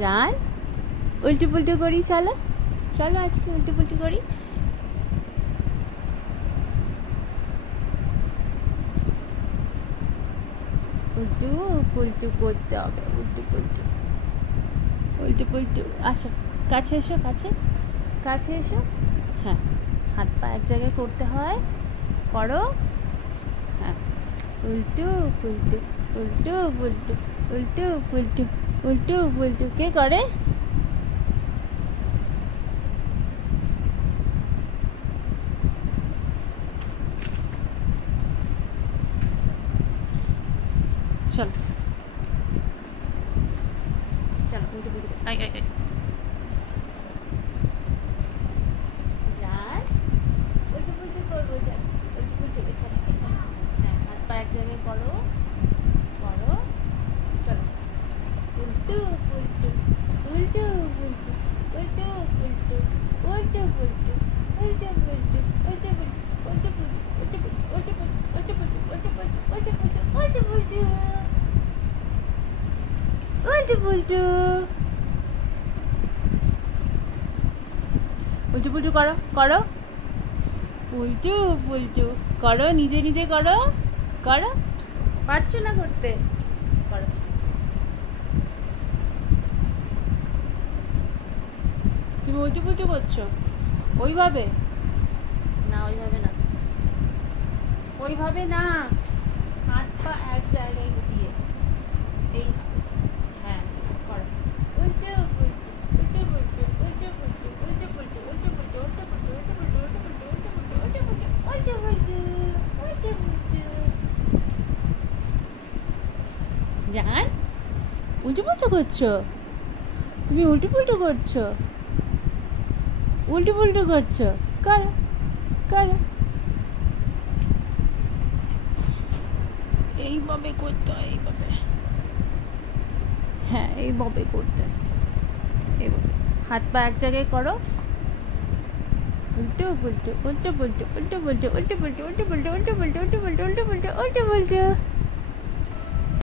জান উল্টো পুল্টো করি, চলো চলো আজকে উল্টো পুল্টো করি। উল্টো পুল্টু করতে হবে, উল্টো পুল্টু উল্টো পুল্টু। আসো কাছে এসো, কাছে কাছে এসো। হ্যাঁ, হাত পা এক জায়গায় করতে হয়, করো। হ্যাঁ, উল্টো পুল্টু উল্টো পুল্টু উল্টো পুল্টু উল্টো পুল্টু। কে করে? চলো চলো উল্টো পুল্টু। আই আই আই যান উল্টো পুল্টু করবো, যান উল্টো পুল্টু। এখানে এখানে, হ্যাঁ হাত পা এক জায়গায় করো, করো। চলো উল্টো পুল্টু উল্টো পুল্টু উল্টো পুল্টু উল্টো পুল্টু উল্টো পুল্টু উল্টো পুল্টু উল্টো পুল্টু উল্টো পুল্টু উল্টো পুল্টু উল্টো পুল্টু উল্টো পুল্টু উল্টো পুল্টু উল্টো পুল্টু উল্টো পুল্টু করো, করো উল্টো পুল্টু করো, নিজে নিজে করো, করো। পারছো না করতে? করো। তুমি উল্টো পুল্টো করছো ওইভাবে না, ওইভাবে না, ওইভাবে না, হাত পা এক জায়গায় গুটিয়ে। এই হ্যাঁ করো। উল্টো পুল্টু উল্টো পুল্টু উল্টো পুল্টু উল্টো পুল্টু উল্টো পুল্টু উল্টো পুল্টু উল্টো পুল্টু উল্টো পুল্টু উল্টো পুল্টু উল্টো পুল্টু উল্টো পুল্টু উল্টো পুল্টু। জান উল্টো পুল্টো করছো, তুমি উল্টো পুল্টো করছো, উল্টো পুল্টো করছো, করো করো। এইভাবে করতে হয়, এইভাবে, হ্যাঁ এইভাবে করতে হয়, এইভাবে হাত পা এক জায়গায় করো। উল্টো পুল্টো উল্টো পুল্টো উল্টো পুল্টো উল্টো পুল্টো উল্টো পুল্টো উল্টো পুল্টো উল্টো পুল্টো উল্টো পুল্টো উল্টো পুল্টো।